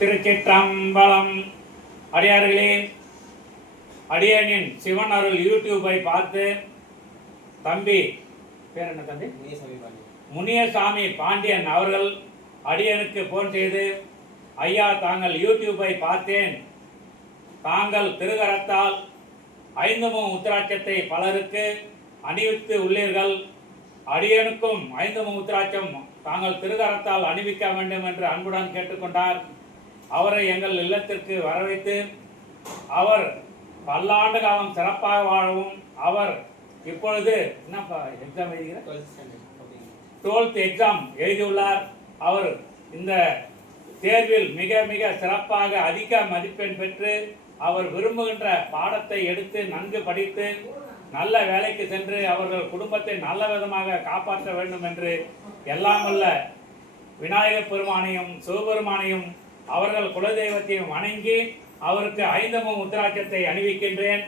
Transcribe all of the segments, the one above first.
திருச்சிற்றம்பலம். அடியார்களே, அடியனின் சிவன் அருள் யூடியூபை பார்த்து தம்பி பேர் என்ன தம்பி முனியசாமி பாண்டியன் அவர்கள் அடியனுக்கு போன் செய்து, ஐயா தாங்கள் யூடியூபை பார்த்தேன், தாங்கள் திருகரத்தால் 5 முக உத்திராட்சத்தை பலருக்கு அணிவித்து உள்ளீர்கள், அடியனுக்கும் 5 முக உத்திராட்சம் தாங்கள் திருகரத்தால் அணிவிக்க வேண்டும் என்று அன்புடன் கேட்டுக்கொண்டார். அவரை எங்கள் இல்லத்திற்கு வரவைத்து அவர் பல்லாண்டு காலம் சிறப்பாக வாழவும், அவர் இப்பொழுது என்னப்பா எக்ஸாம் எழுதுகிற 12th எக்ஸாம் எழுதியுள்ளார். அவர் இந்த தேர்வில் மிக மிக சிறப்பாக அதிக மதிப்பெண் பெற்று அவர் விரும்புகின்ற பாடத்தை எடுத்து நன்கு படித்து நல்ல வேலைக்கு சென்று அவர்கள் குடும்பத்தை நல்ல விதமாக காப்பாற்ற வேண்டும் என்று எல்லாம் வல்ல விநாயகப் பெருமானையும் சிவபெருமானையும் அவர்கள் குலதெய்வத்தையும் வணங்கி அவருக்கு 5 முக உத்திராட்சத்தை அணிவிக்கின்றேன்.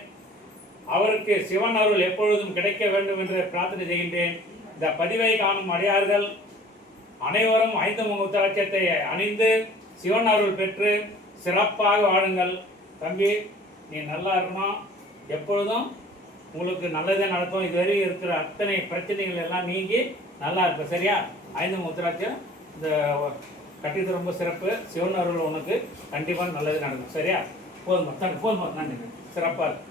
அவருக்கு சிவன் அருள் எப்பொழுதும் கிடைக்க வேண்டும் என்று பிரார்த்தனை செய்கின்றேன். இந்த பதிவை காணும் அடியார்கள் அனைவரும் 5 முக உத்திராட்சத்தை அணிந்து சிவன் அருள் பெற்று சிறப்பாக வாழுங்கள். தம்பி, நீ நல்லா இருக்கணும், எப்பொழுதும் உங்களுக்கு நல்லதே நடக்கும். இதுவரை இருக்கிற அத்தனை பிரச்சனைகள் எல்லாம் நீங்கி நல்லா இருப்ப, சரியா? 5 முக உத்திராட்சம் இந்த கட்டியது ரொம்ப சிறப்பு. சிவன் அருள் உனக்கு கண்டிப்பாக நல்லது நடக்கும், சரியா? போதுமா? நன்றி. சிறப்பாக இருக்கு.